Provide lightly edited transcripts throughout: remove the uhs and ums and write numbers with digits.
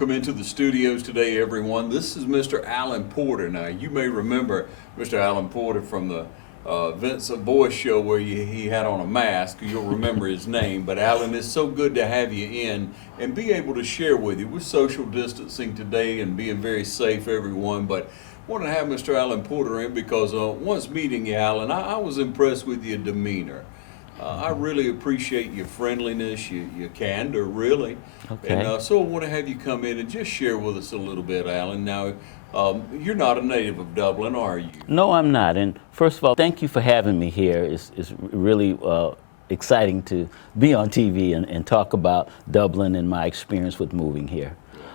welcome into the studios today, everyone. This is Mr. Alan Porter. Now, you may remember Mr. Alan Porter from the Vincent Boyce show where he had on a mask. You'll remember his name. But Alan, it's so good to have you in and be able to share with you. We're social distancing today and being very safe, everyone. But I want to have Mr. Alan Porter in because once meeting you, Alan, I was impressed with your demeanor. I really appreciate your friendliness, your candor, really. Okay. And so I want to have you come in and just share with us a little bit, Alan. Now, you're not a native of Dublin, are you? No, I'm not. And first of all, thank you for having me here. It's really exciting to be on TV and talk about Dublin and my experience with moving here.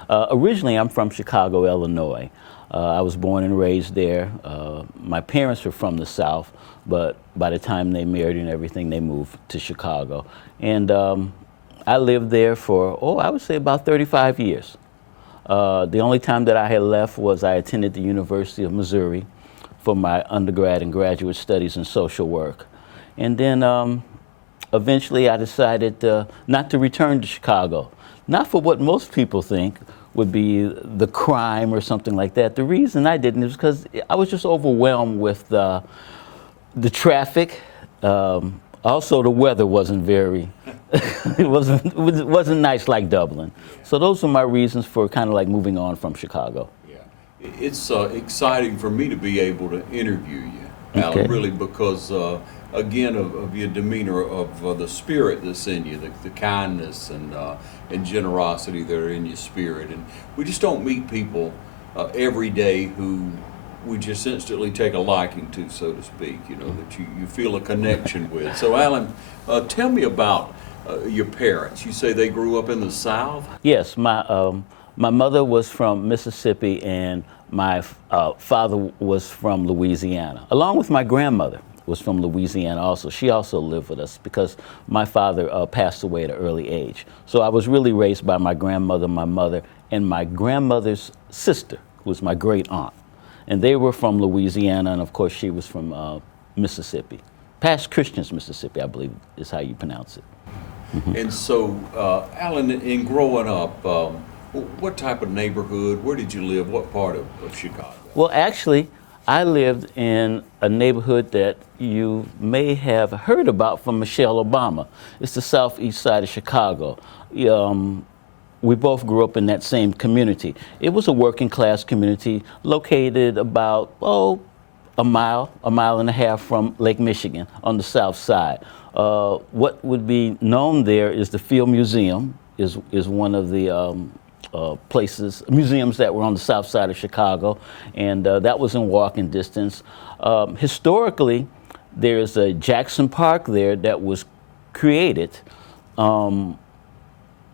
Originally, I'm from Chicago, Illinois. I was born and raised there. My parents were from the South, but by the time they married and everything, they moved to Chicago. And I lived there for, I would say about 35 years. The only time that I had left was I attended the University of Missouri for my undergrad and graduate studies in social work. And then eventually I decided not to return to Chicago. Not for what most people think would be the crime or something like that. The reason I didn't is because I was just overwhelmed with the traffic. Also, the weather wasn't very, it wasn't nice like Dublin. So those are my reasons for kind of like moving on from Chicago. Yeah, it's exciting for me to be able to interview you, Alan, Okay. really, because again, of your demeanor, of the spirit that's in you, the kindness and generosity that are in your spirit. And we just don't meet people every day who we just instantly take a liking to, so to speak, you know, that you feel a connection with. So, Alan, tell me about your parents. You say they grew up in the South? Yes, my mother was from Mississippi and my father was from Louisiana, along with my grandmother was from Louisiana also. She also lived with us because my father passed away at an early age. So I was really raised by my grandmother, my mother, and my grandmother's sister, who was my great aunt. And they were from Louisiana, and of course she was from Mississippi. Past Christians, Mississippi, I believe is how you pronounce it. Mm-hmm. And so, Alan, in growing up, what type of neighborhood, where did you live, what part of Chicago? Well, actually, I lived in a neighborhood that you may have heard about from Michelle Obama. It's the southeast side of Chicago. We both grew up in that same community. It was a working class community located about, a mile and a half from Lake Michigan on the south side. What would be known there is the Field Museum is one of the museums that were on the south side of Chicago, and that was in walking distance. Historically, there's a Jackson Park there that was created.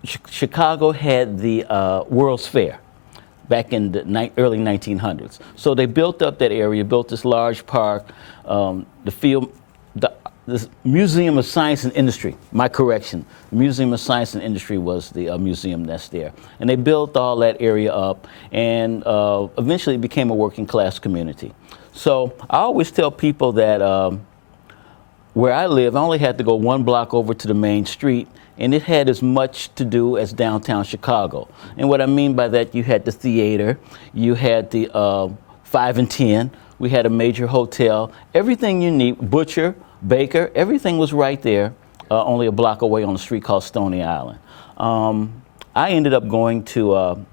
Chicago had the World's Fair back in the early 1900s. So they built up that area, built this large park, the Museum of Science and Industry, my correction. The Museum of Science and Industry was the museum that's there. And they built all that area up and eventually it became a working class community. So I always tell people that where I live, I only had to go one block over to the main street and it had as much to do as downtown Chicago. And what I mean by that, you had the theater, you had the 5 and 10, we had a major hotel, everything you need, butcher, baker, everything was right there, only a block away on a street called Stony Island. I ended up going to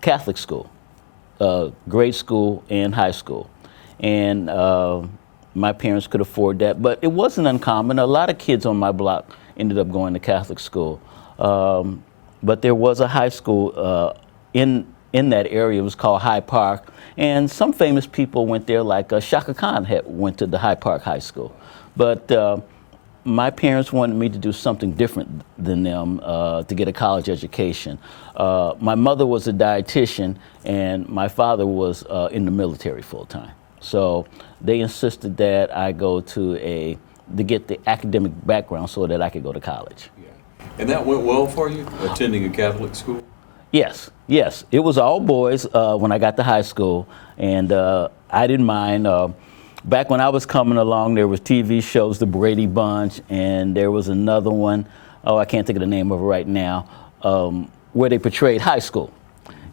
Catholic school, grade school and high school. And my parents could afford that, but it wasn't uncommon. A lot of kids on my block ended up going to Catholic school. But there was a high school in that area. It was called High Park. And some famous people went there, like Shaka Khan went to the High Park High School. But my parents wanted me to do something different than them to get a college education. My mother was a dietitian and my father was in the military full time. So they insisted that I go to get the academic background so that I could go to college. Yeah. And that went well for you, attending a Catholic school? Yes. It was all boys when I got to high school, and I didn't mind. Back when I was coming along, there was TV shows, The Brady Bunch, and there was another one, I can't think of the name of it right now, where they portrayed high school.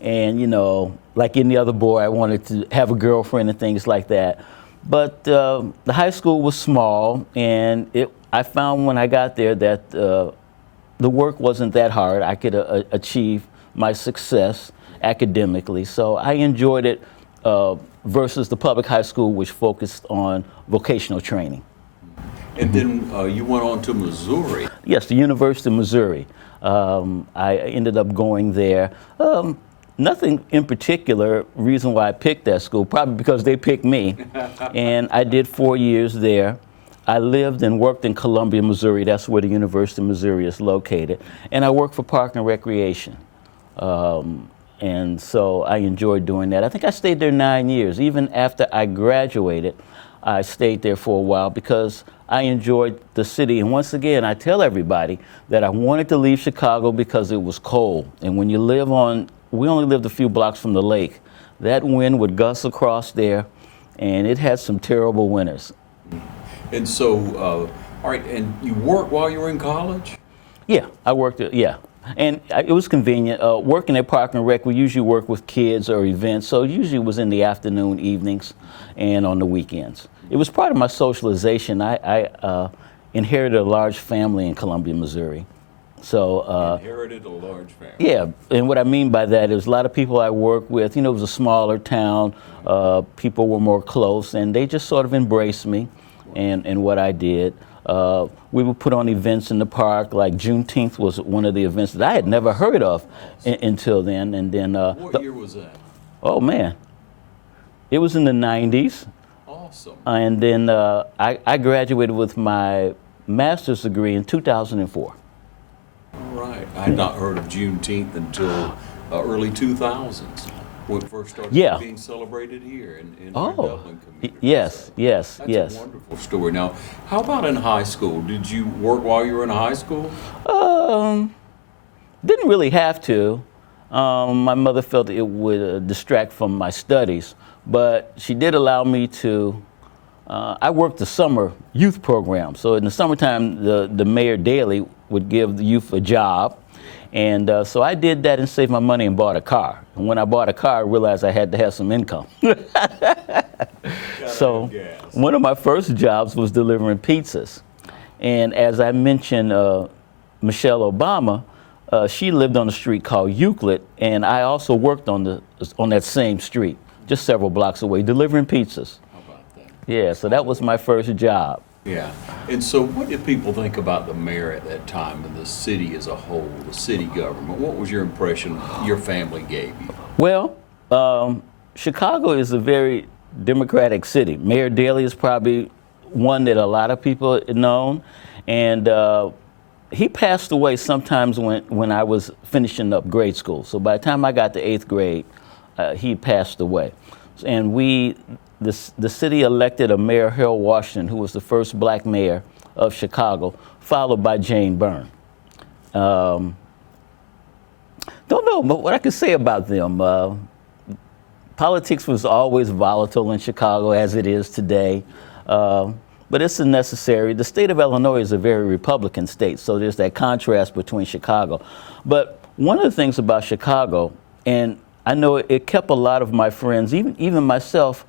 and you know, like any other boy, I wanted to have a girlfriend and things like that. But the high school was small, and I found when I got there that the work wasn't that hard. I could achieve my success academically, so I enjoyed it versus the public high school, which focused on vocational training. And then you went on to Missouri. Yes, the University of Missouri. I ended up going there. Nothing in particular reason why I picked that school, probably because they picked me. And I did 4 years there. I lived and worked in Columbia, Missouri. That's where the University of Missouri is located. And I worked for Park and Recreation. And so I enjoyed doing that. I think I stayed there 9 years. Even after I graduated, I stayed there for a while because I enjoyed the city. And once again, I tell everybody that I wanted to leave Chicago because it was cold. And when you live we only lived a few blocks from the lake. That wind would gust across there, and it had some terrible winters. And so, all right, and you worked while you were in college? Yeah, I worked, yeah. And it was convenient. Working at Park and Rec, we usually work with kids or events, so it usually was in the afternoon, evenings, and on the weekends. It was part of my socialization. I inherited a large family in Columbia, Missouri. So inherited a large family. Yeah, and what I mean by that is a lot of people I work with, you know, it was a smaller town, people were more close, and they just sort of embraced me and what I did. We would put on events in the park, like Juneteenth was one of the events that I had never heard of until then. And then what year was that? Oh man, it was in the 90s. Awesome. And then I graduated with my master's degree in 2004. All right. I had not heard of Juneteenth until early 2000s, when it first started being celebrated here in our Dublin community. Yes, yes, That's yes. a wonderful story. Now, how about in high school? Did you work while you were in high school? Didn't really have to. My mother felt it would distract from my studies, but she did allow me to. I worked the summer youth program. So in the summertime, the mayor Daley would give the youth a job. And so I did that and saved my money and bought a car. And when I bought a car, I realized I had to have some income. So one of my first jobs was delivering pizzas. And as I mentioned, Michelle Obama, she lived on a street called Euclid, and I also worked on that same street, just several blocks away, delivering pizzas. How about that? Yeah, so that was my first job. Yeah. And so what did people think about the mayor at that time and the city as a whole, the city government? What was your impression your family gave you? Well, Chicago is a very democratic city. Mayor Daley is probably one that a lot of people know. And he passed away sometimes when I was finishing up grade school. So by the time I got to 8th grade, he passed away. And the city elected a Mayor, Harold Washington, who was the first black mayor of Chicago, followed by Jane Byrne. Don't know, but what I can say about them, politics was always volatile in Chicago, as it is today. But it's necessary. The state of Illinois is a very Republican state, so there's that contrast between Chicago. But one of the things about Chicago, and I know it kept a lot of my friends, even myself,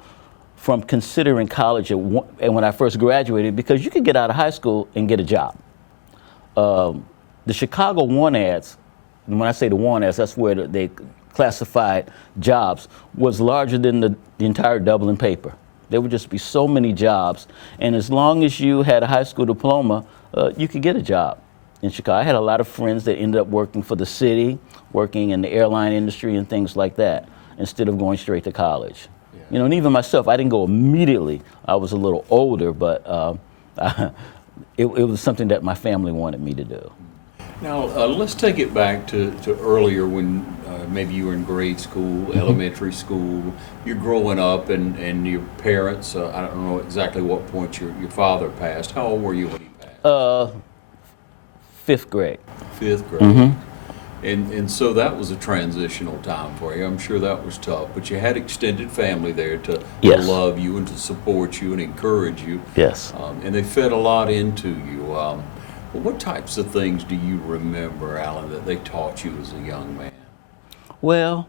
from considering college when I first graduated, because you could get out of high school and get a job. The Chicago want ads, and when I say the want ads, that's where they classified jobs, was larger than the entire Dublin paper. There would just be so many jobs, and as long as you had a high school diploma, you could get a job in Chicago. I had a lot of friends that ended up working for the city, working in the airline industry and things like that, instead of going straight to college. Yeah. You know, and even myself, I didn't go immediately. I was a little older, but it was something that my family wanted me to do. Now, let's take it back to earlier when maybe you were in grade school, elementary school, you're growing up, and your parents, I don't know exactly what point your father passed. How old were you when he passed? 5th grade. 5th grade. Mm-hmm. And so that was a transitional time for you. I'm sure that was tough, but you had extended family there to love you and to support you and encourage you. Yes. And they fed a lot into you. What types of things do you remember, Alan, that they taught you as a young man? Well,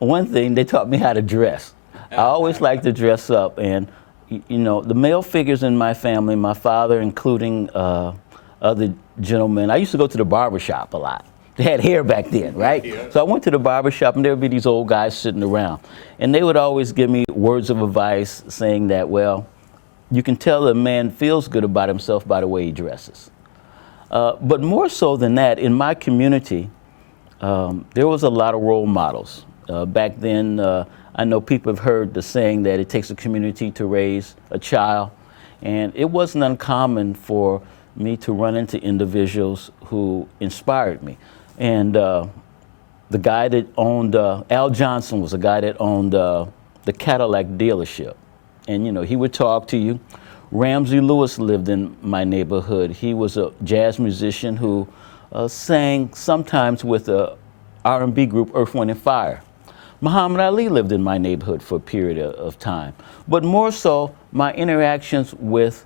one thing, they taught me how to dress. I always liked to dress up, and you know, the male figures in my family, my father including other gentlemen, I used to go to the barber shop a lot. They had hair back then, right? Yeah. So I went to the barber shop, and there would be these old guys sitting around, and they would always give me words of advice saying that, well, you can tell a man feels good about himself by the way he dresses. But more so than that, in my community, there was a lot of role models. Back then, I know people have heard the saying that it takes a community to raise a child, and it wasn't uncommon for me to run into individuals who inspired me. And the guy that owned, Al Johnson was a guy that owned the Cadillac dealership. And you know, he would talk to you. Ramsey Lewis lived in my neighborhood. He was a jazz musician who sang sometimes with a R&B group, Earth, Wind and Fire. Muhammad Ali lived in my neighborhood for a period of time. But more so, my interactions with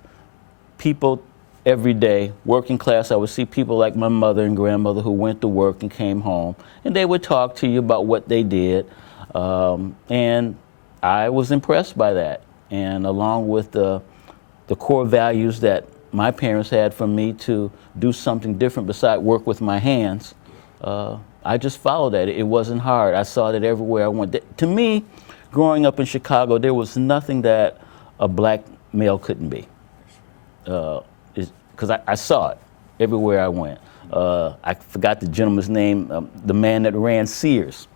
people every day, working class, I would see people like my mother and grandmother who went to work and came home, and they would talk to you about what they did. And I was impressed by that. And along with the core values that my parents had for me to do something different besides work with my hands, I just followed that. It wasn't hard. I saw that everywhere I went. To me, growing up in Chicago, there was nothing that a black male couldn't be. Because I saw it everywhere I went. I forgot the gentleman's name, the man that ran Sears.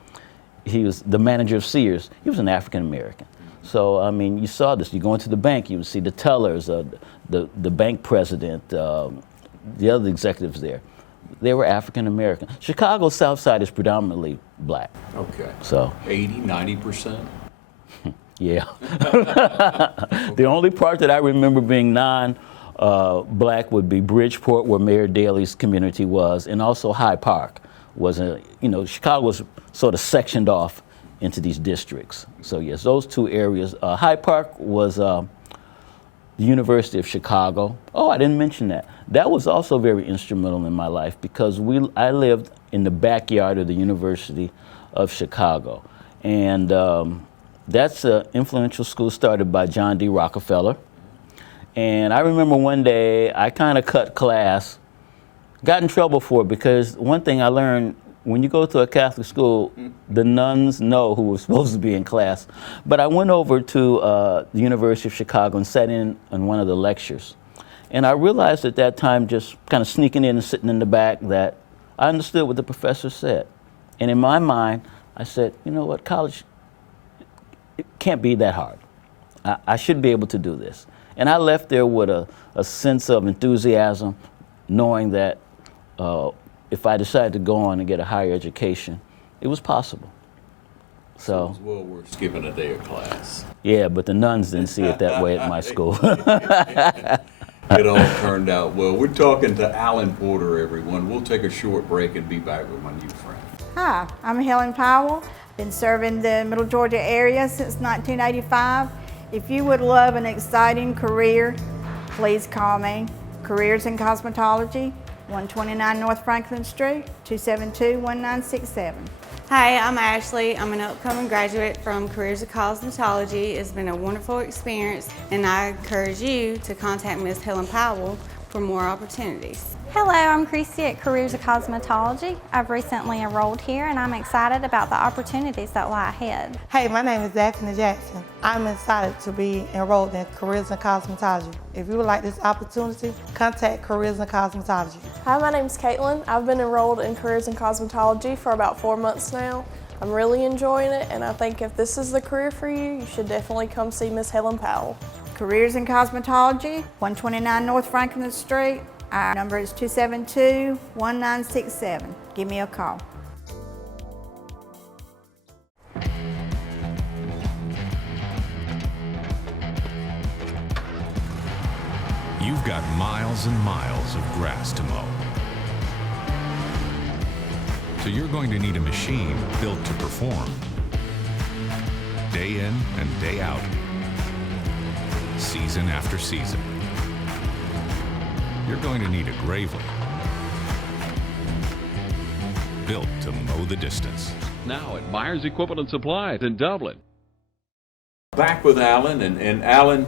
He was the manager of Sears. He was an African American. So, I mean, you saw this. You go into the bank, you would see the tellers, the bank president, the other executives there. They were African American. Chicago's South Side is predominantly black. Okay. So 80, 90%? Yeah. The only part that I remember being black would be Bridgeport, where Mayor Daley's community was, and also Hyde Park was Chicago was sort of sectioned off into these districts. So yes, those two areas. Hyde Park was the University of Chicago. Oh, I didn't mention that. That was also very instrumental in my life because I lived in the backyard of the University of Chicago. And that's an influential school started by John D. Rockefeller. And I remember one day I kind of cut class, got in trouble for it because one thing I learned, when you go to a Catholic school, the nuns know who was supposed to be in class. But I went over to the University of Chicago and sat in on one of the lectures. And I realized at that time, just kind of sneaking in and sitting in the back, that I understood what the professor said. And in my mind, I said, you know what, college, it can't be that hard. I should be able to do this. And I left there with a sense of enthusiasm, knowing that if I decided to go on and get a higher education, it was possible. So it was well worth skipping a day of class. Yeah, but the nuns didn't see it that way at my school. It all turned out well. We're talking to Alan Porter, everyone. We'll take a short break and be back with my new friend. Hi, I'm Helen Powell. Been serving the Middle Georgia area since 1985. If you would love an exciting career, please call me. Careers in Cosmetology, 129 North Franklin Street, 272-1967. Hi, I'm Ashley. I'm an upcoming graduate from Careers of Cosmetology. It's been a wonderful experience, and I encourage you to contact Ms. Helen Powell for more opportunities. Hello, I'm Christy at Careers of Cosmetology. I've recently enrolled here and I'm excited about the opportunities that lie ahead. Hey, my name is Daphne Jackson. I'm excited to be enrolled in Careers in Cosmetology. If you would like this opportunity, contact Careers in Cosmetology. Hi, my name is Caitlin. I've been enrolled in Careers in Cosmetology for about 4 months now. I'm really enjoying it, and I think if this is the career for you, you should definitely come see Miss Helen Powell. Careers in Cosmetology, 129 North Franklin Street. Our number is 272-1967. Give me a call. You've got miles and miles of grass to mow. So you're going to need a machine built to perform. Day in and day out. Season after season. You're going to need a Gravely, built to mow the distance. now at Myers Equipment Supply in Dublin. Back with Alan, and Alan,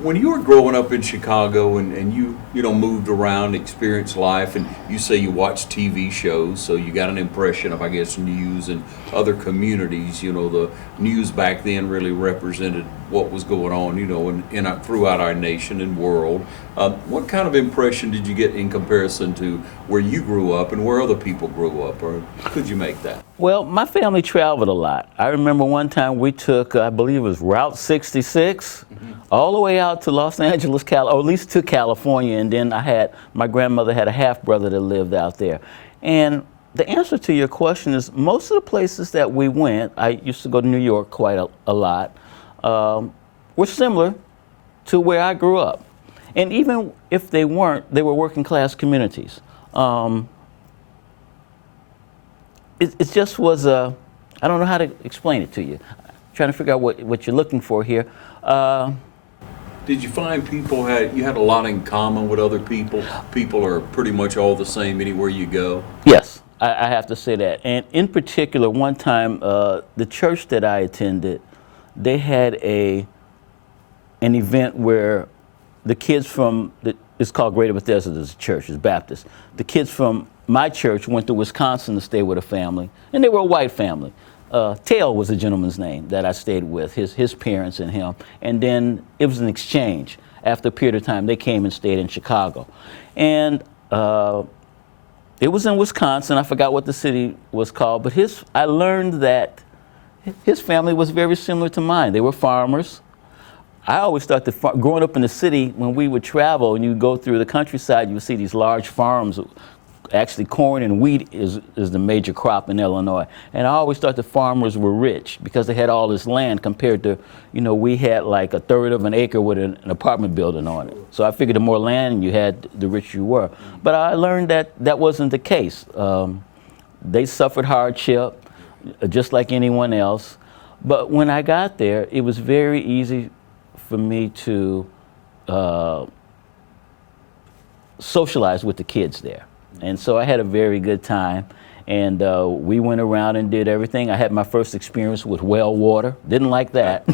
when you were growing up in Chicago and you moved around, experienced life, and you say you watched TV shows, so you got an impression of, I guess, news and other communities. The news back then really represented what was going on, throughout our nation and world. What kind of impression did you get in comparison to where you grew up and where other people grew up, or could you make that? Well, my family traveled a lot. I remember one time we took, I believe it was Route 66, all the way out to Los Angeles, or at least to California, and then my grandmother had a half-brother that lived out there. And the answer to your question is most of the places that we went, I used to go to New York quite a lot, were similar to where I grew up. And even if they weren't, they were working class communities. It just was I don't know how to explain it to you. I'm trying to figure out what you're looking for here. Did you find you had a lot in common with other people? People are pretty much all the same anywhere you go? Yes, I have to say that. And in particular, one time, the church that I attended, they had an event where the kids it's called Greater Bethesda, there's a church, it's Baptist. The kids from my church went to Wisconsin to stay with a family, and they were a white family. Tail was the gentleman's name that I stayed with, his parents and him. And then it was an exchange. After a period of time, they came and stayed in Chicago. And it was in Wisconsin. I forgot what the city was called, but I learned that his family was very similar to mine. They were farmers. I always thought that growing up in the city, when we would travel and you go through the countryside, you would see these large farms. Actually, corn and wheat is the major crop in Illinois. And I always thought the farmers were rich because they had all this land compared to, we had like a third of an acre with an apartment building on it. So I figured the more land you had, the richer you were. But I learned that wasn't the case. They suffered hardship, just like anyone else. But when I got there, it was very easy for me to socialize with the kids there. And so I had a very good time, and we went around and did everything. I had my first experience with well water. Didn't like that,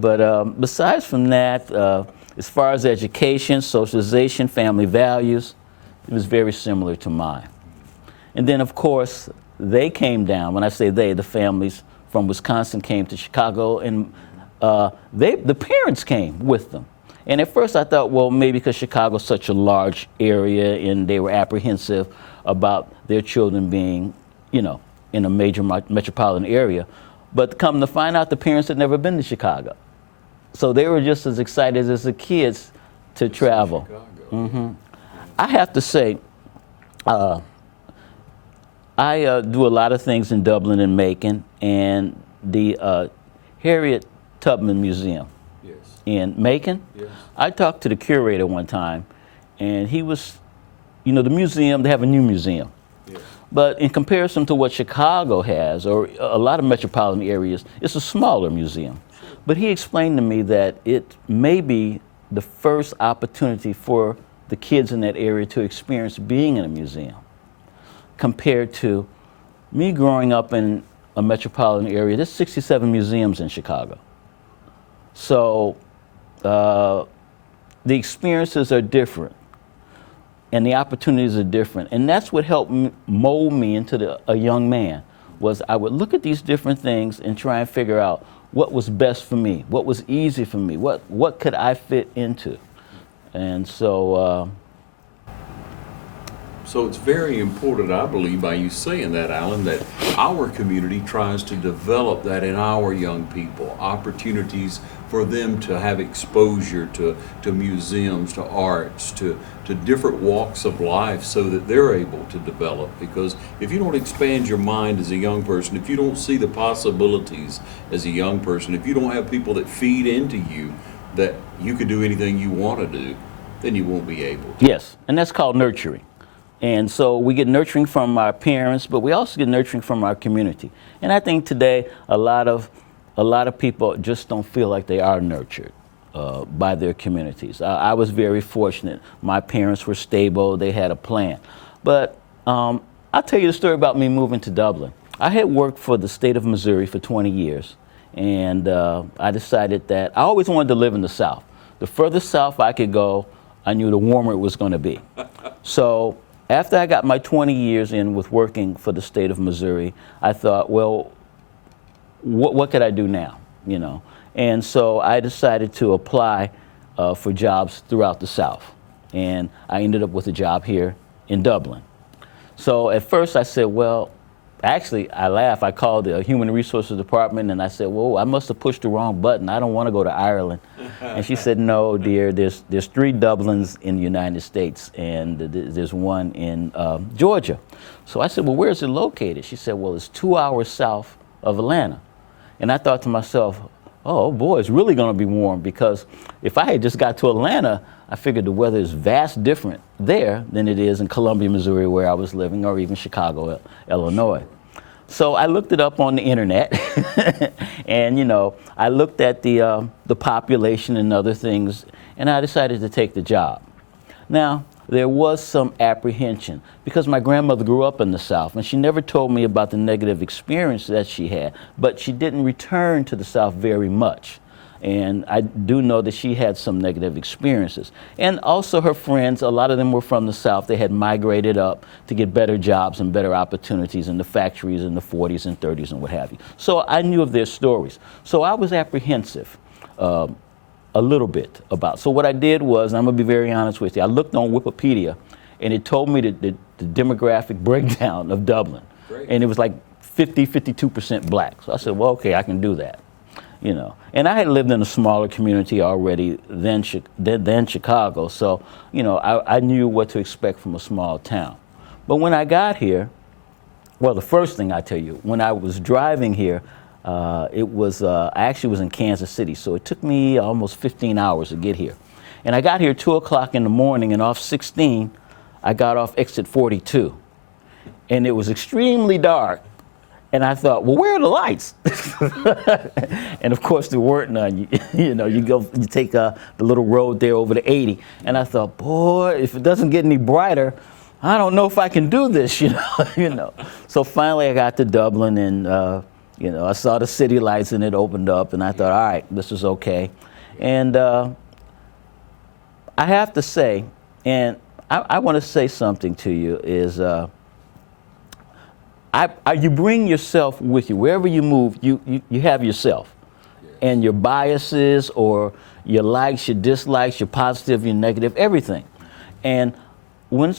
But besides from that, as far as education, socialization, family values, it was very similar to mine. And then, of course, they came down. When I say they, the families from Wisconsin came to Chicago, and the parents came with them. And at first I thought, well, maybe because Chicago's such a large area and they were apprehensive about their children being, in a major metropolitan area. But come to find out, the parents had never been to Chicago. So they were just as excited as the kids to travel. I have to say, I do a lot of things in Dublin and Macon, and the Harriet Tubman Museum in Macon. Yes. I talked to the curator one time, and he was, the museum, they have a new museum. Yes. But in comparison to what Chicago has, or a lot of metropolitan areas, it's a smaller museum. Sure. But he explained to me that it may be the first opportunity for the kids in that area to experience being in a museum, compared to me growing up in a metropolitan area. There's 67 museums in Chicago. So the experiences are different, and the opportunities are different. And that's what helped mold me into a young man, was I would look at these different things and try and figure out what was best for me, what was easy for me, what could I fit into. And so So it's very important, I believe, by you saying that, Alan, that our community tries to develop that in our young people, opportunities for them to have exposure to museums, to arts, to different walks of life, so that they're able to develop. Because if you don't expand your mind as a young person, if you don't see the possibilities as a young person, if you don't have people that feed into you that you can do anything you want to do, then you won't be able to. Yes, and that's called nurturing. And so we get nurturing from our parents, but we also get nurturing from our community. And I think today a lot of people just don't feel like they are nurtured by their communities. I was very fortunate. My parents were stable, they had a plan. But I'll tell you the story about me moving to Dublin. I had worked for the state of Missouri for 20 years, and I decided that I always wanted to live in the South. The further south I could go, I knew the warmer it was going to be. So after I got my 20 years in with working for the state of Missouri, I thought, well, what could I do now, you know? And so I decided to apply for jobs throughout the South. And I ended up with a job here in Dublin. So at first I said, well, actually, I laughed. I called the Human Resources Department and I said, whoa, I must have pushed the wrong button. I don't want to go to Ireland. And she said, no, dear, there's 3 Dublins in the United States and there's one in Georgia. So I said, well, where is it located? She said, well, it's 2 hours south of Atlanta. And I thought to myself, oh boy, it's really going to be warm, because if I had just got to Atlanta, I figured the weather is vast different there than it is in Columbia, Missouri, where I was living, or even Chicago, Illinois. So I looked it up on the internet, and you know, I looked at the population and other things, and I decided to take the job. Now, there was some apprehension because my grandmother grew up in the South, and she never told me about the negative experience that she had, but she didn't return to the South very much. And I do know that she had some negative experiences. And also her friends, a lot of them were from the South. They had migrated up to get better jobs and better opportunities in the factories in the 40s and 30s and what have you. So I knew of their stories. So I was apprehensive a little bit about. So what I did was, and I'm gonna be very honest with you, I looked on Wikipedia and it told me the demographic breakdown of Dublin. Great. And it was like 52% black. So I said, well, okay, I can do that. You know, and I had lived in a smaller community already than Chicago, so you know, I knew what to expect from a small town. But when I got here, well, the first thing I tell you, when I was driving here, I actually was in Kansas City, so it took me almost 15 hours to get here. And I got here 2 o'clock in the morning, and off 16, I got off exit 42, and it was extremely dark. And I thought, well, where are the lights? And of course, there weren't none. You know, you take the little road there over to 80. And I thought, boy, if it doesn't get any brighter, I don't know if I can do this, you know. So finally, I got to Dublin, and you know, I saw the city lights, and it opened up, and I thought, all right, this is okay. And I have to say, and I want to say something to you is. You bring yourself with you. Wherever you move, you have yourself. Yes. And your biases or your likes, your dislikes, your positive, your negative, everything. And when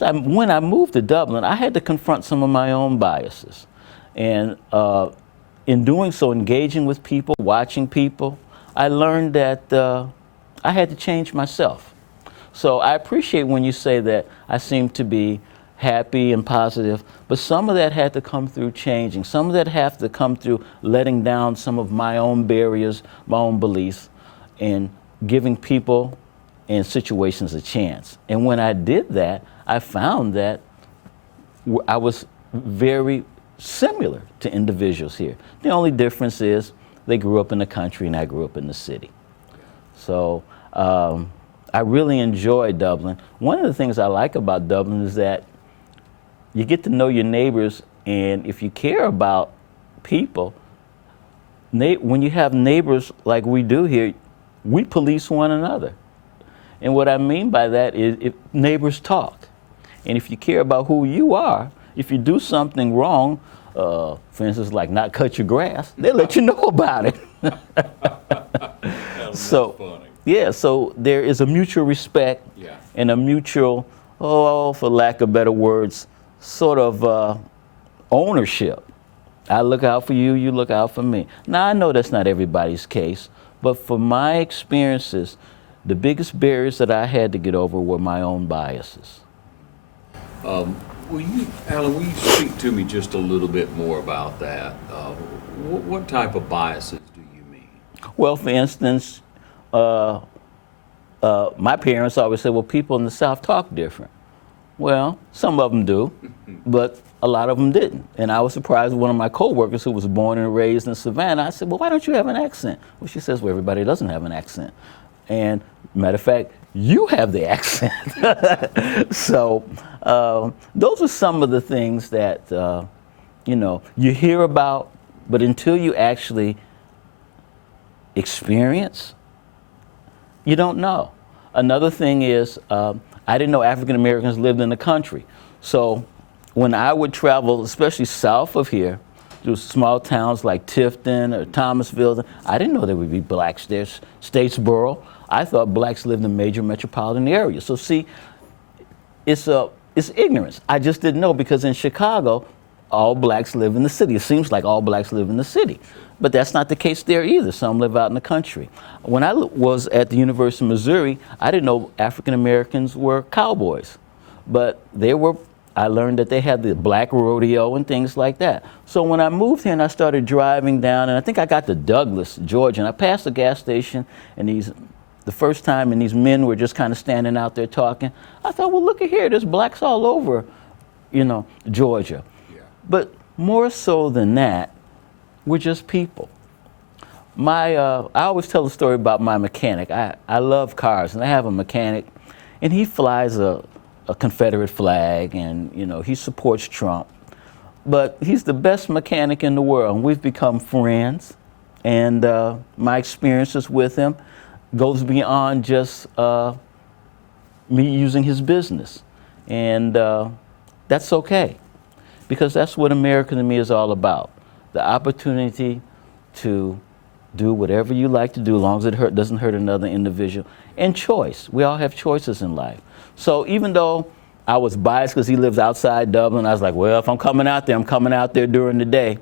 I moved to Dublin, I had to confront some of my own biases. And in doing so, engaging with people, watching people, I learned that I had to change myself. So I appreciate when you say that I seem to be happy and positive, but some of that had to come through changing. Some of that had to come through letting down some of my own barriers, my own beliefs, and giving people and situations a chance. And when I did that, I found that I was very similar to individuals here. The only difference is they grew up in the country and I grew up in the city. So I really enjoy Dublin. One of the things I like about Dublin is that you get to know your neighbors, and if you care about people, when you have neighbors like we do here, we police one another. And what I mean by that is if neighbors talk. And if you care about who you are, if you do something wrong, for instance, like not cut your grass, they let you know about it. So, funny. Yeah, so there is a mutual respect and a mutual, for lack of better words, sort of ownership. I look out for you, you look out for me. Now, I know that's not everybody's case, but for my experiences, the biggest barriers that I had to get over were my own biases. Alan, will you speak to me just a little bit more about that? What type of biases do you mean? Well, for instance, my parents always said, well, people in the South talk different. Well, some of them do, but a lot of them didn't. And I was surprised with one of my coworkers who was born and raised in Savannah. I said, well, why don't you have an accent? Well, she says, well, everybody doesn't have an accent. And matter of fact, you have the accent. So those are some of the things that, you know, you hear about, but until you actually experience, you don't know. Another thing is, I didn't know African Americans lived in the country. So when I would travel, especially south of here, to small towns like Tifton or Thomasville, I didn't know there would be blacks there. Statesboro, I thought blacks lived in major metropolitan areas. So see, it's ignorance. I just didn't know, because in Chicago, all blacks live in the city. It seems like all blacks live in the city. But that's not the case there either. Some live out in the country. When I was at the University of Missouri, I didn't know African Americans were cowboys. But I learned that they had the black rodeo and things like that. So when I moved here and I started driving down, and I think I got to Douglas, Georgia, and I passed a gas station, and the first time, and these men were just kind of standing out there talking. I thought, well, look at here, there's blacks all over, you know, Georgia. Yeah. But more so than that, we're just people. I always tell a story about my mechanic. I love cars, and I have a mechanic, and he flies a Confederate flag, and you know, he supports Trump. But he's the best mechanic in the world, and we've become friends. And my experiences with him goes beyond just me using his business. And that's okay, because that's what America to me is all about. The opportunity to do whatever you like to do, as long as it doesn't hurt another individual. And choice. We all have choices in life. So even though I was biased because he lives outside Dublin, I was like, well, if I'm coming out there, I'm coming out there during the day.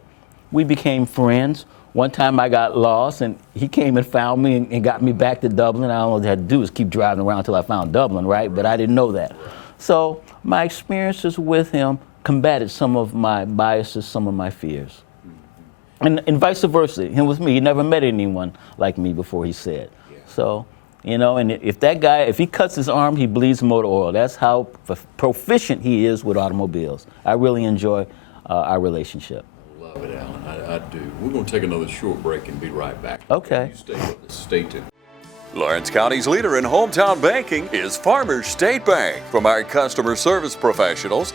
We became friends. One time I got lost, and he came and found me and got me back to Dublin. I don't know what I had to do is keep driving around until I found Dublin, right? But I didn't know that. So my experiences with him combated some of my biases, some of my fears. And vice versa, him with me. He never met anyone like me before, he said. Yeah. So, you know, and if that guy, if he cuts his arm, he bleeds motor oil. That's how proficient he is with automobiles. I really enjoy our relationship. Love it, Alan. I do. We're going to take another short break and be right back. Okay. You stay with us. Stay tuned. Lawrence County's leader in hometown banking is Farmers State Bank. From our customer service professionals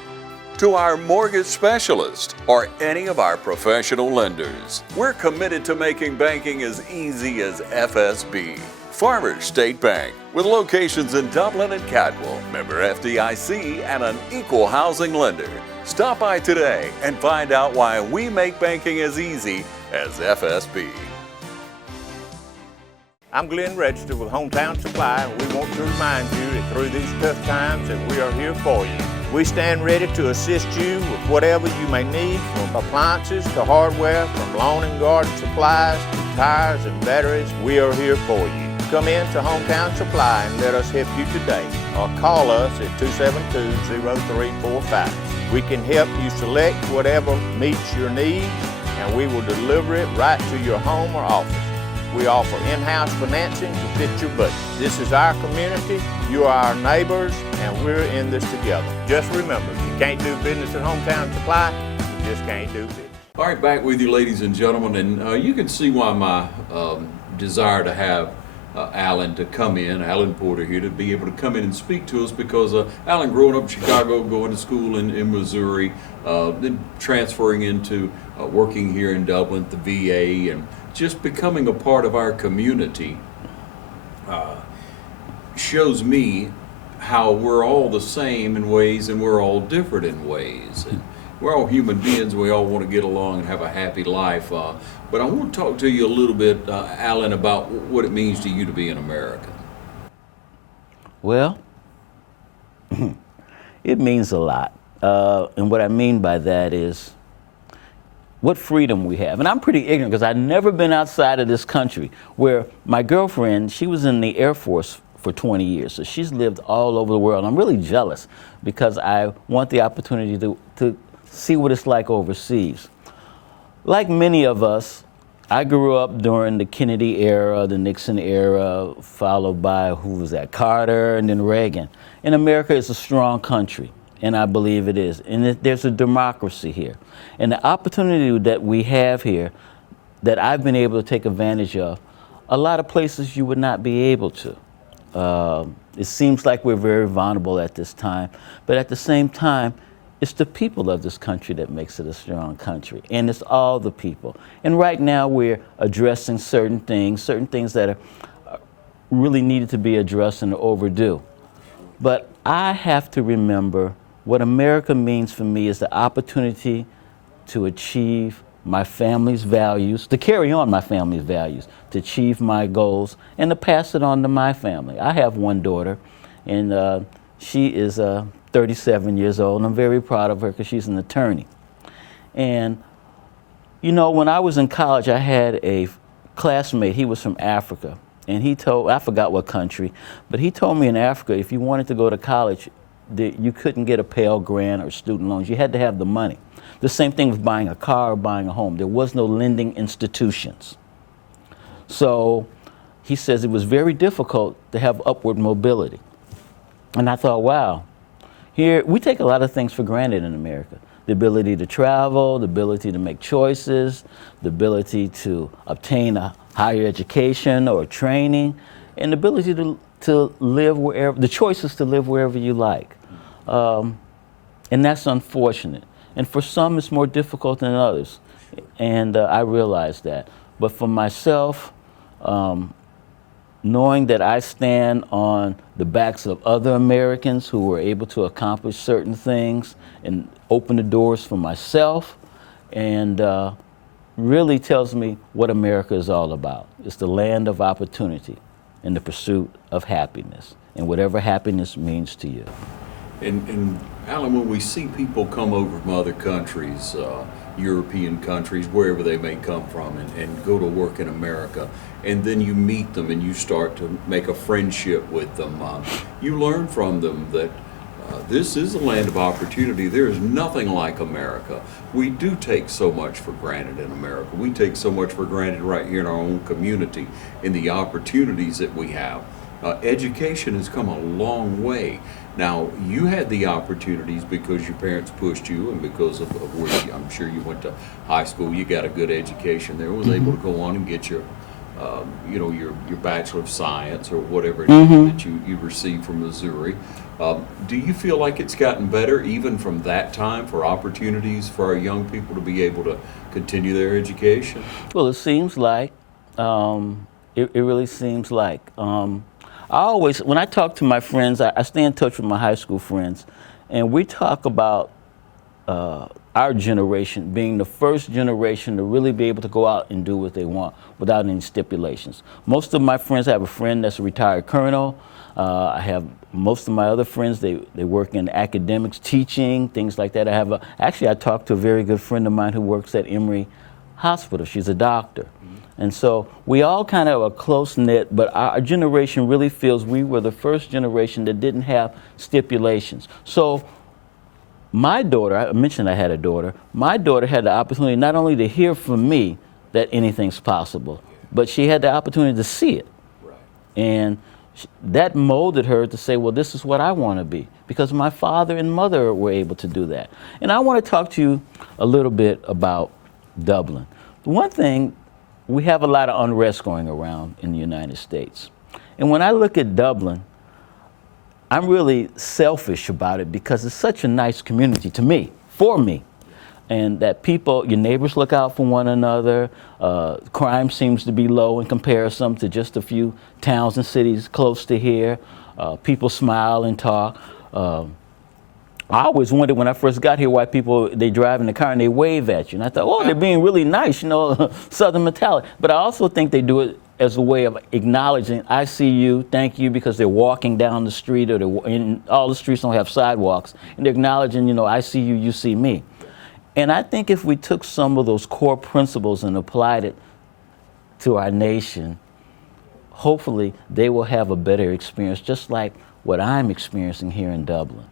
to our mortgage specialist or any of our professional lenders, we're committed to making banking as easy as FSB. Farmers State Bank, with locations in Dublin and Cadwell, member FDIC, and an equal housing lender. Stop by today and find out why we make banking as easy as FSB. I'm Glenn Register with Hometown Supply, and we want to remind you that through these tough times that we are here for you. We stand ready to assist you with whatever you may need, from appliances to hardware, from lawn and garden supplies to tires and batteries. We are here for you. Come in to Hometown Supply and let us help you today, or call us at 272-0345. We can help you select whatever meets your needs, and we will deliver it right to your home or office. We offer in-house financing to fit your budget. This is our community, you are our neighbors, and we're in this together. Just remember, if you can't do business at Hometown Supply, you just can't do business. All right, back with you, ladies and gentlemen, and you can see why my desire to have Alan to come in, Alan Porter here, to be able to come in and speak to us, because Alan growing up in Chicago, going to school in Missouri, then transferring into working here in Dublin at the VA, and just becoming a part of our community shows me how we're all the same in ways and we're all different in ways. And we're all human beings. We all want to get along and have a happy life. But I want to talk to you a little bit, Alan, about what it means to you to be an American. Well, it means a lot. And what I mean by that is what freedom we have. And I'm pretty ignorant because I've never been outside of this country, where my girlfriend, she was in the Air Force for 20 years. So she's lived all over the world. I'm really jealous because I want the opportunity to see what it's like overseas. Like many of us, I grew up during the Kennedy era, the Nixon era, followed by, who was that, Carter, and then Reagan. And America is a strong country, and I believe it is. And there's a democracy here. And the opportunity that we have here, that I've been able to take advantage of, a lot of places you would not be able to. It seems like we're very vulnerable at this time, but at the same time, it's the people of this country that makes it a strong country, and it's all the people. And right now we're addressing certain things that are really needed to be addressed and are overdue. But I have to remember what America means for me is the opportunity to achieve my family's values, to carry on my family's values, to achieve my goals, and to pass it on to my family. I have one daughter, and she is 37 years old, and I'm very proud of her because she's an attorney. And, you know, when I was in college, I had a classmate, he was from Africa, and he told, I forgot what country, but he told me in Africa, if you wanted to go to college, you couldn't get a Pell Grant or student loans. You had to have the money. The same thing with buying a car or buying a home. There was no lending institutions. So he says it was very difficult to have upward mobility. And I thought, wow, here we take a lot of things for granted in America. The ability to travel, the ability to make choices, the ability to obtain a higher education or training, and the ability to live wherever, the choices to live wherever you like. And that's unfortunate. And for some, it's more difficult than others. And I realize that. But for myself, knowing that I stand on the backs of other Americans who were able to accomplish certain things and open the doors for myself, and really tells me what America is all about. It's the land of opportunity and the pursuit of happiness, and whatever happiness means to you. And Alan, when we see people come over from other countries, European countries, wherever they may come from, and go to work in America, and then you meet them and you start to make a friendship with them, you learn from them that this is a land of opportunity. There is nothing like America. We do take so much for granted in America. We take so much for granted right here in our own community, in the opportunities that we have. Education has come a long way. Now, you had the opportunities because your parents pushed you, and because of where I'm sure you went to high school, you got a good education there, was able to go on and get your, your Bachelor of Science or whatever it is that you received from Missouri. Do you feel like it's gotten better even from that time for opportunities for our young people to be able to continue their education? Well, it seems like, it really seems like. I always, when I talk to my friends, I stay in touch with my high school friends, and we talk about our generation being the first generation to really be able to go out and do what they want without any stipulations. Most of my friends, I have a friend that's a retired colonel. I have most of my other friends, they work in academics, teaching, things like that. Actually, I talked to a very good friend of mine who works at Emory Hospital. She's a doctor. And so we all kind of are close-knit, but our generation really feels we were the first generation that didn't have stipulations. So my daughter, I mentioned I had a daughter, my daughter had the opportunity not only to hear from me that anything's possible, but she had the opportunity to see it. Right. And that molded her to say, well, this is what I want to be, because my father and mother were able to do that. And I want to talk to you a little bit about Dublin. One thing, we have a lot of unrest going around in the United States. And when I look at Dublin, I'm really selfish about it because it's such a nice community to me, for me. And that people, your neighbors look out for one another. Crime seems to be low in comparison to just a few towns and cities close to here. People smile and talk. I always wondered when I first got here why people, they drive in the car and they wave at you. And I thought, oh, they're being really nice, you know, Southern mentality. But I also think they do it as a way of acknowledging, I see you, thank you, because they're walking down the street, or all the streets don't have sidewalks. And they're acknowledging, you know, I see you, you see me. And I think if we took some of those core principles and applied it to our nation, hopefully they will have a better experience, just like what I'm experiencing here in Dublin.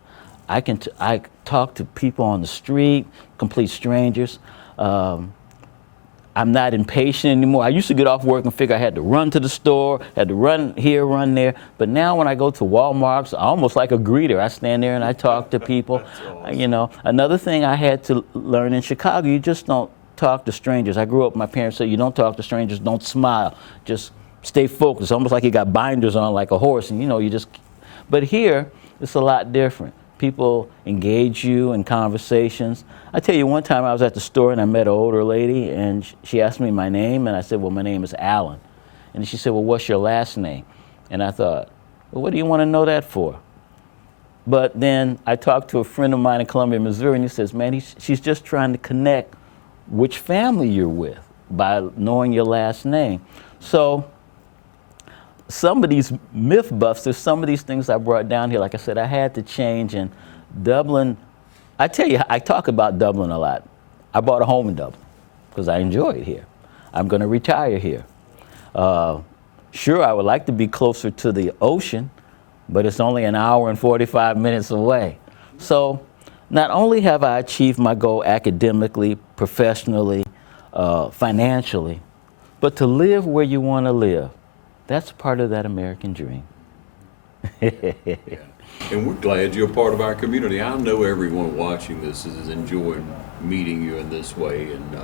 I talk to people on the street, complete strangers. I'm not impatient anymore. I used to get off work and figure I had to run to the store, had to run here, run there. But now when I go to Walmart, I'm almost like a greeter. I stand there and I talk to people. Awesome. You know, another thing I had to learn in Chicago, you just don't talk to strangers. I grew up, my parents said, you don't talk to strangers, don't smile. Just stay focused, almost like you got binders on like a horse, and you just, but here, it's a lot different. People engage you in conversations. I tell you, one time I was at the store and I met an older lady, and she asked me my name, and I said, well, my name is Alan. And she said, well, what's your last name? And I thought, well, what do you want to know that for? But then I talked to a friend of mine in Columbia, Missouri, and he says, man, she's just trying to connect which family you're with by knowing your last name. So some of these myth busters, some of these things I brought down here, like I said, I had to change. And Dublin, I tell you, I talk about Dublin a lot. I bought a home in Dublin because I enjoy it here. I'm going to retire here. Sure, I would like to be closer to the ocean, but it's only an hour and 45 minutes away. So not only have I achieved my goal academically, professionally, financially, but to live where you want to live, that's part of that American dream. Yeah. And we're glad you're a part of our community. I know everyone watching this is enjoying meeting you in this way, and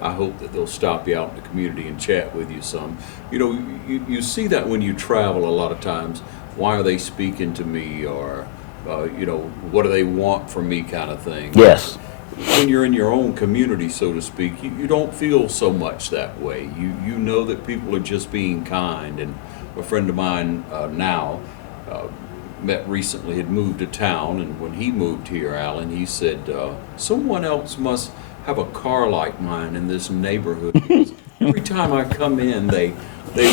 I hope that they'll stop you out in the community and chat with you some. You know, you see that when you travel a lot of times. Why are they speaking to me, or you know, what do they want from me, kind of thing. Yes. When you're in your own community, so to speak, you don't feel so much that way. You know that people are just being kind. And a friend of mine met recently, had moved to town, and when he moved here, Alan, he said, someone else must have a car like mine in this neighborhood. Because every time I come in, they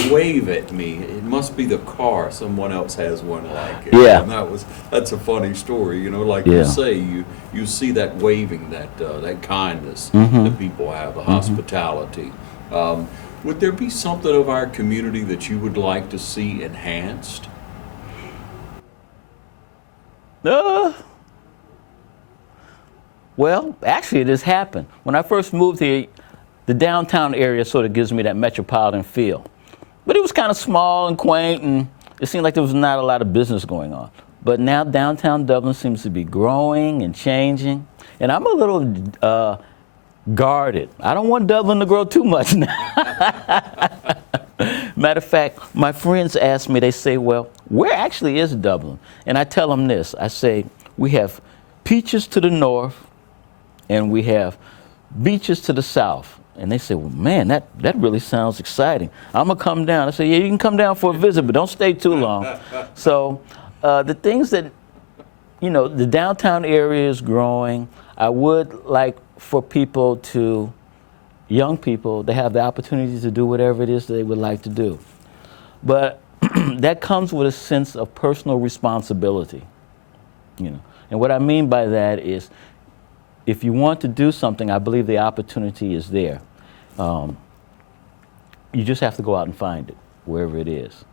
wave at me. It must be the car. Someone else has one like it. Yeah. And that's a funny story, you know, like Yeah. you say, you see that waving, that kindness Mm-hmm. that people have, the hospitality. Would there be something of our community that you would like to see enhanced? Well, actually, it has happened. When I first moved here, the downtown area sort of gives me that metropolitan feel. But it was kind of small and quaint, and it seemed like there was not a lot of business going on. But now downtown Dublin seems to be growing and changing, and I'm a little guarded. I don't want Dublin to grow too much now. Matter of fact, my friends ask me, they say, well, where actually is Dublin? And I tell them this, I say, we have peaches to the north, and we have beaches to the south. And they say, well, man, that really sounds exciting. I'm going to come down. I say, yeah, you can come down for a visit, but don't stay too long. So the things that, you know, the downtown area is growing. I would like for people to, young people, to have the opportunity to do whatever it is they would like to do. But that comes with a sense of personal responsibility, you know. And what I mean by that is, if you want to do something, I believe the opportunity is there. You just have to go out and find it, wherever it is.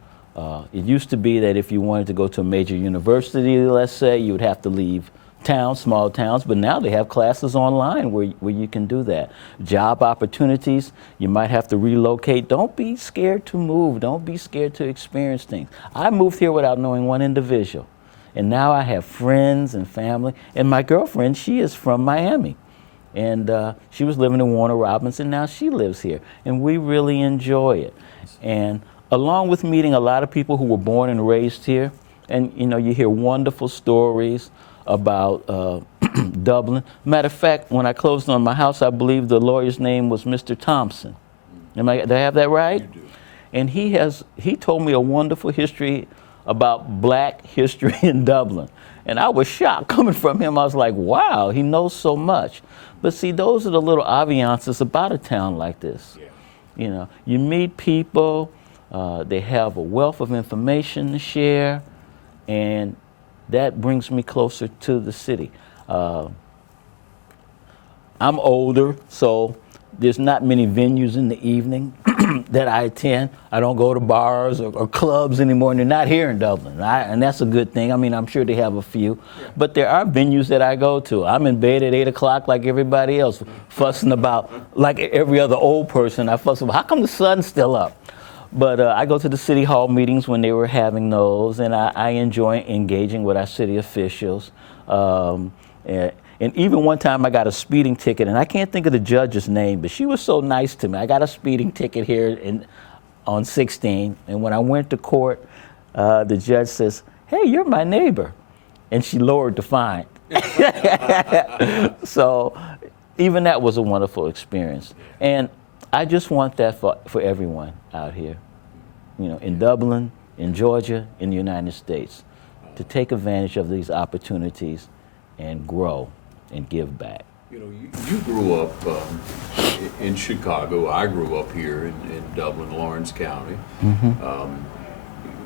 It used to be that if you wanted to go to a major university, let's say, you would have to leave towns, small towns, but now they have classes online where you can do that. Job opportunities, you might have to relocate. Don't be scared to move. Don't be scared to experience things. I moved here without knowing one individual. And now I have friends and family. And my girlfriend, she is from Miami. And she was living in Warner Robinson. Now she lives here. And we really enjoy it. And along with meeting a lot of people who were born and raised here, and you know, you hear wonderful stories about Dublin. Matter of fact, when I closed on my house, I believe the lawyer's name was Mr. Thompson. Do I have that right? You do. And he told me a wonderful history about black history in Dublin. And I was shocked coming from him. I was like, wow, he knows so much. But see, those are the little ambiances about a town like this. Yeah. You know, you meet people, they have a wealth of information to share, and that brings me closer to the city. I'm older, so there's not many venues in the evening that I attend. I don't go to bars or clubs anymore, and they're not here in Dublin. And that's a good thing. I mean, I'm sure they have a few. Yeah. But there are venues that I go to. I'm in bed at 8 o'clock like everybody else, fussing about, like every other old person, I fuss about, how come the sun's still up? But I go to the city hall meetings when they were having those, and I enjoy engaging with our city officials. And even one time I got a speeding ticket, and I can't think of the judge's name, but she was so nice to me. I got a speeding ticket here, and on 16, and when I went to court, the judge says, "Hey, you're my neighbor," and she lowered the fine. So even that was a wonderful experience. And I just want that for everyone out here, you know, in Dublin, in Georgia, in the United States, to take advantage of these opportunities and grow and give back. You know, you grew up in Chicago. I grew up here in Dublin, Lawrence County.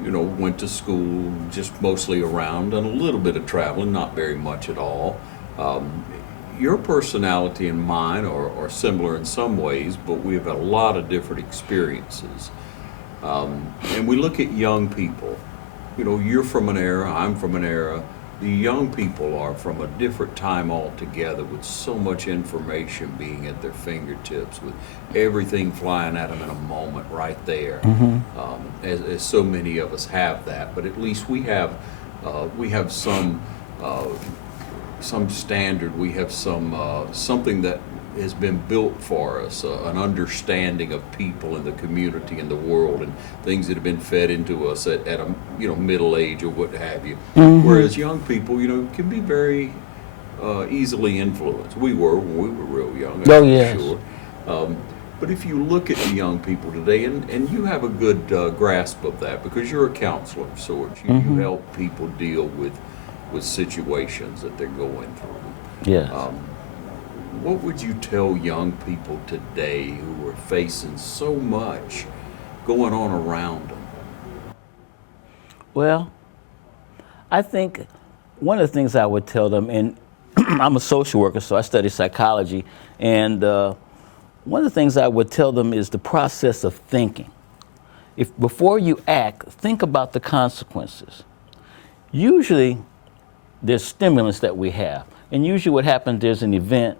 You know, went to school just mostly around, done a little bit of traveling, not very much at all. Your personality and mine are similar in some ways, but we have had a lot of different experiences. And we look at young people. You know, you're from an era, I'm from an era. The young people are from a different time altogether, with so much information being at their fingertips, with everything flying at them in a moment right there. As so many of us have that, but at least we have some standard. We have something that has been built for us, an understanding of people in the community and the world, and things that have been fed into us at a middle age or what have you. Whereas young people, you know, can be very easily influenced. We were when we were real young. Oh, yes. Sure. But if you look at the young people today, and you have a good grasp of that because you're a counselor of sorts, you help people deal with situations that they're going through. Yes. What would you tell young people today who are facing so much going on around them? Well, I think one of the things I would tell them, and I'm a social worker, so I study psychology, and one of the things I would tell them is the process of thinking. If before you act, think about the consequences. Usually, there's stimulants that we have, and usually what happens, there's an event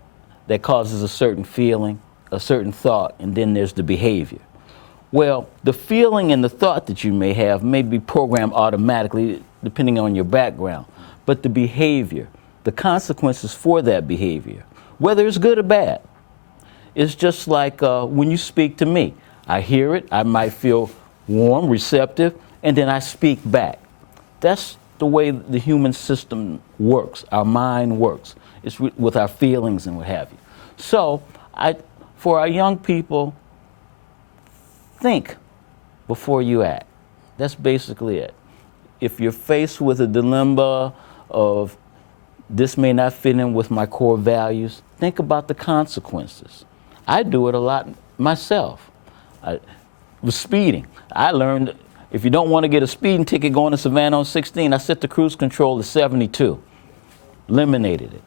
that causes a certain feeling, a certain thought, and then there's the behavior. Well, the feeling and the thought that you may have may be programmed automatically depending on your background, but the behavior, the consequences for that behavior, whether it's good or bad, it's just like when you speak to me. I hear it, I might feel warm, receptive, and then I speak back. That's the way the human system works, our mind works. It's with our feelings and what have you. So, for our young people, think before you act. That's basically it. If you're faced with a dilemma of this may not fit in with my core values, think about the consequences. I do it a lot myself. With speeding, I learned if you don't want to get a speeding ticket going to Savannah on 16, I set the cruise control to 72. Eliminated it.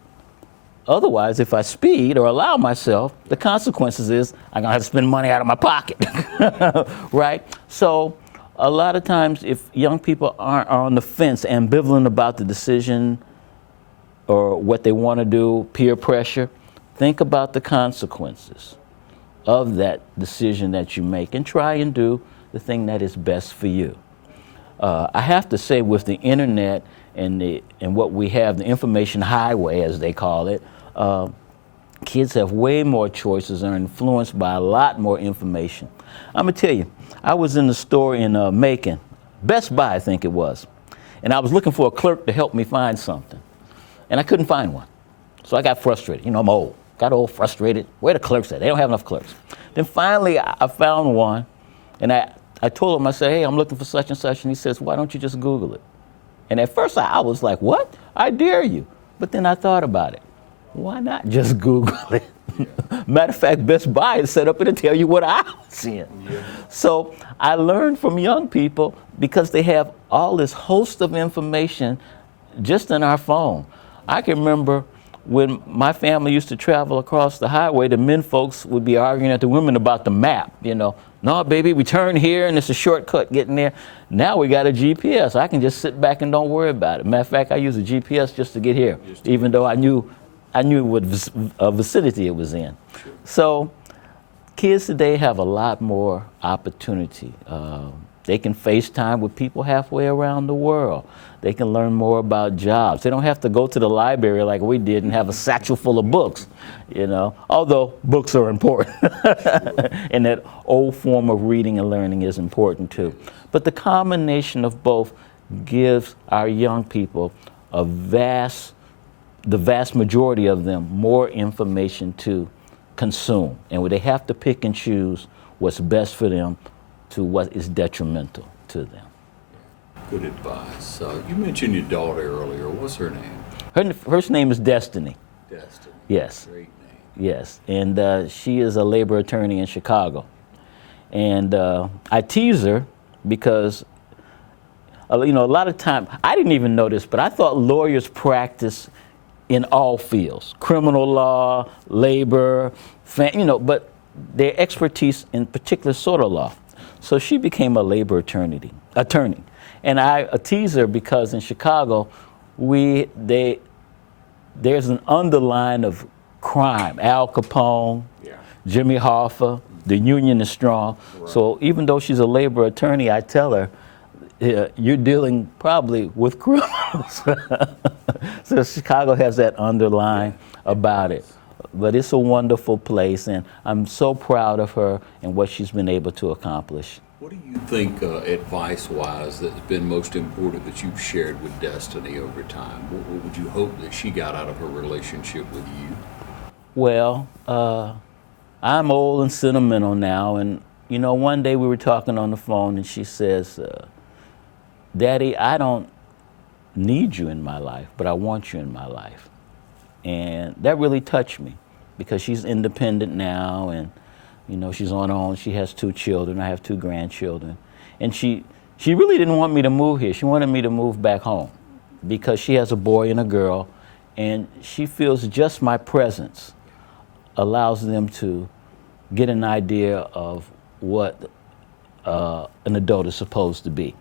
Otherwise, if I speed or allow myself, the consequences is I'm gonna have to spend money out of my pocket, right? So a lot of times if young people are on the fence, ambivalent about the decision or what they wanna do, peer pressure, think about the consequences of that decision that you make and try and do the thing that is best for you. I have to say with the internet and what we have, the information highway as they call it, kids have way more choices and are influenced by a lot more information. I'm gonna tell you, I was in the store in Macon, Best Buy I think it was, and I was looking for a clerk to help me find something, and I couldn't find one. So I got frustrated. You know, I'm old, got old, frustrated. Where the clerks at? They don't have enough clerks. Then finally I found one, and I told him, I said, hey, I'm looking for such and such, and he says, why don't you just Google it? And at first I was like, what? I dare you. But then I thought about it. Why not just Google it? Matter of fact, Best Buy is set up to tell you what I was seeing. So I learned from young people because they have all this host of information just in our phone. I can remember when my family used to travel across the highway, the men folks would be arguing at the women about the map, you know. No, baby, we turn here and it's a shortcut getting there. Now we got a GPS. I can just sit back and don't worry about it. Matter of fact, I use a GPS just to get here, even though I knew what vicinity it was in. So kids today have a lot more opportunity. They can FaceTime with people halfway around the world. They can learn more about jobs. They don't have to go to the library like we did and have a satchel full of books, you know, although books are important. And that old form of reading and learning is important too. But the combination of both gives our young people the vast majority of them more information to consume. And where they have to pick and choose what's best for them to what is detrimental to them. Good advice. You mentioned your daughter earlier. What's her name? Her first name is Destiny. Destiny. Yes. Great name. Yes. And she is a labor attorney in Chicago. And I tease her because, you know, a lot of time, I didn't even know this, but I thought lawyers practice in all fields, criminal law, labor, you know, but their expertise in particular sort of law. So she became a labor attorney. And I tease her because in Chicago, there's an underline of crime. Al Capone, Jimmy Hoffa, the union is strong. Right. So even though she's a labor attorney, I tell her, you're dealing probably with criminals. So Chicago has that underline about it. But it's a wonderful place, and I'm so proud of her and what she's been able to accomplish. What do you think, advice-wise, that's been most important that you've shared with Destiny over time? What would you hope that she got out of her relationship with you? Well, I'm old and sentimental now, and you know, one day we were talking on the phone, and she says, Daddy, I don't need you in my life, but I want you in my life. And that really touched me because she's independent now, and you know, she's on her own. She has 2 children. I have 2 grandchildren. And she really didn't want me to move here. She wanted me to move back home because she has a boy and a girl, and she feels just my presence allows them to get an idea of what an adult is supposed to be.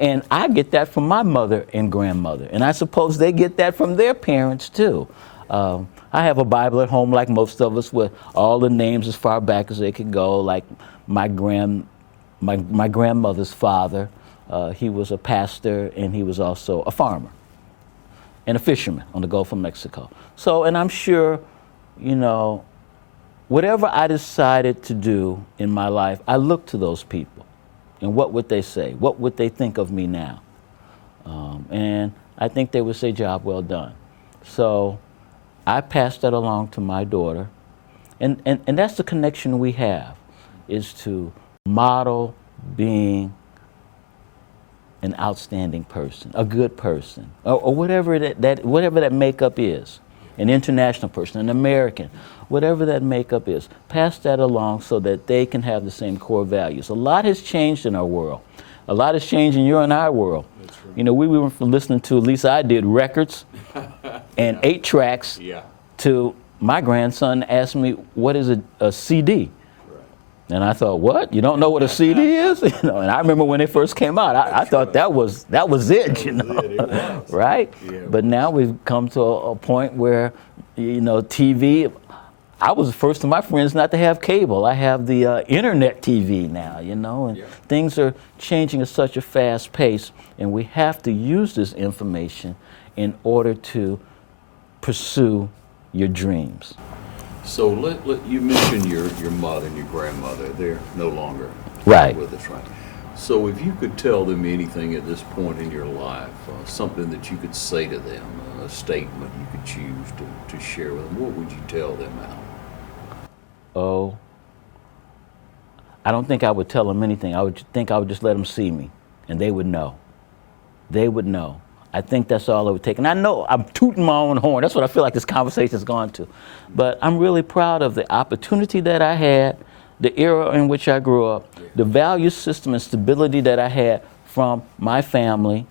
And I get that from my mother and grandmother, and I suppose they get that from their parents too. I have a Bible at home like most of us with all the names as far back as they could go, like my grandmother's father. He was a pastor, and he was also a farmer and a fisherman on the Gulf of Mexico. So, and I'm sure, you know, whatever I decided to do in my life, I looked to those people. And what would they say? What would they think of me now? And I think they would say, job well done. So I passed that along to my daughter. And that's the connection we have, is to model being an outstanding person, a good person, or whatever that makeup is, an international person, an American, whatever that makeup is. Pass that along so that they can have the same core values. A lot has changed in our world. A lot has changed in your and our world. That's right. You know, we went from listening to, at least I did, records and 8 tracks to my grandson asked me, what is a CD? And I thought, what? You don't know what a CD is? You know, and I remember when it first came out, I thought that was it, you know, right? Yeah. But now we've come to a point where, you know, TV. I was the first of my friends not to have cable. I have the internet TV now, you know, and things are changing at such a fast pace, and we have to use this information in order to pursue your dreams. So you mentioned your mother and your grandmother. They're no longer with us, right? So if you could tell them anything at this point in your life, something that you could say to them, a statement you could choose to share with them, what would you tell them, Al? Oh, I don't think I would tell them anything. I would just let them see me, and they would know. They would know. I think that's all it would take. And I know I'm tooting my own horn. That's what I feel like this conversation has gone to. But I'm really proud of the opportunity that I had, the era in which I grew up, the value system and stability that I had from my family,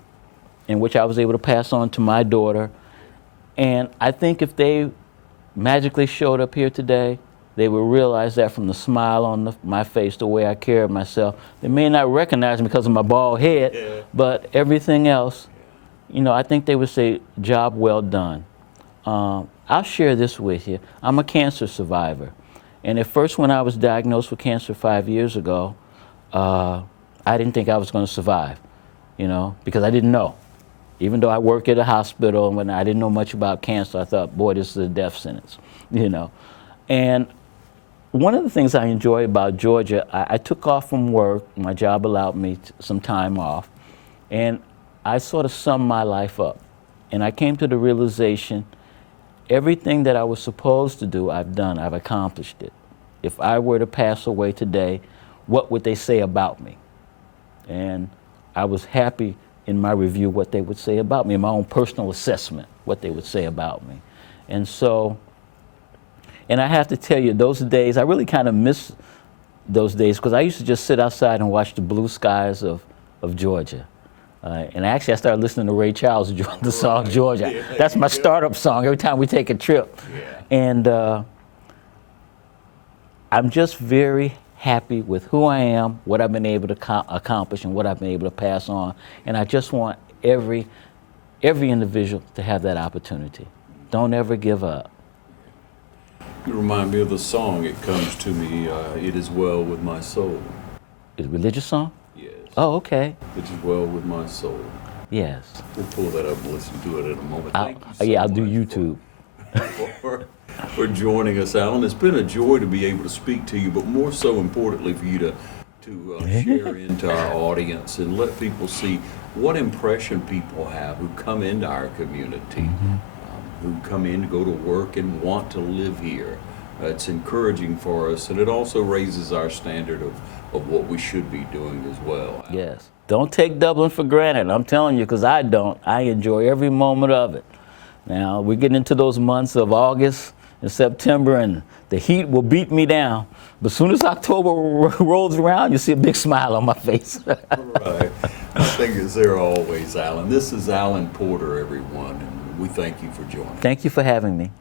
in which I was able to pass on to my daughter. And I think if they magically showed up here today, they would realize that from the smile on my face, the way I carry myself. They may not recognize me because of my bald head, but everything else, you know, I think they would say, job well done. I'll share this with you. I'm a cancer survivor. And at first, when I was diagnosed with cancer 5 years ago, I I didn't think I was going to survive, you know, because I didn't know. Even though I worked at a hospital and when I didn't know much about cancer, I thought, boy, this is a death sentence, you know. And one of the things I enjoy about Georgia, I took off from work. My job allowed me some time off. And I sort of summed my life up. And I came to the realization, everything that I was supposed to do, I've done. I've accomplished it. If I were to pass away today, what would they say about me? And I was happy in my review what they would say about me, in my own personal assessment, what they would say about me. And so, and I have to tell you, those days, I really kind of miss those days because I used to just sit outside and watch the blue skies of Georgia. And actually, I started listening to Ray Charles, the song Georgia. Yeah, that's my startup song every time we take a trip. Yeah. And I'm just very happy with who I am, what I've been able to accomplish, and what I've been able to pass on. And I just want every individual to have that opportunity. Don't ever give up. You remind me of the song, It Comes to Me, It Is Well With My Soul. Is it a religious song? Yes. Oh, okay. It is well with my soul. Yes. We'll pull that up and listen to it in a moment. Thank you so yeah, I'll much do YouTube. for joining us, Alan. It's been a joy to be able to speak to you, but more so importantly for you to share into our audience and let people see what impression people have who come into our community, who come in to go to work and want to live here. It's encouraging for us, and it also raises our standard of what we should be doing as well. Yes. Don't take Dublin for granted. I'm telling you, because I don't. I enjoy every moment of it. Now, we're getting into those months of August and September, and the heat will beat me down. But as soon as October rolls around, you see a big smile on my face. Right. I think it's there always, Alan. This is Alan Porter, everyone, and we thank you for joining. Thank you for having me.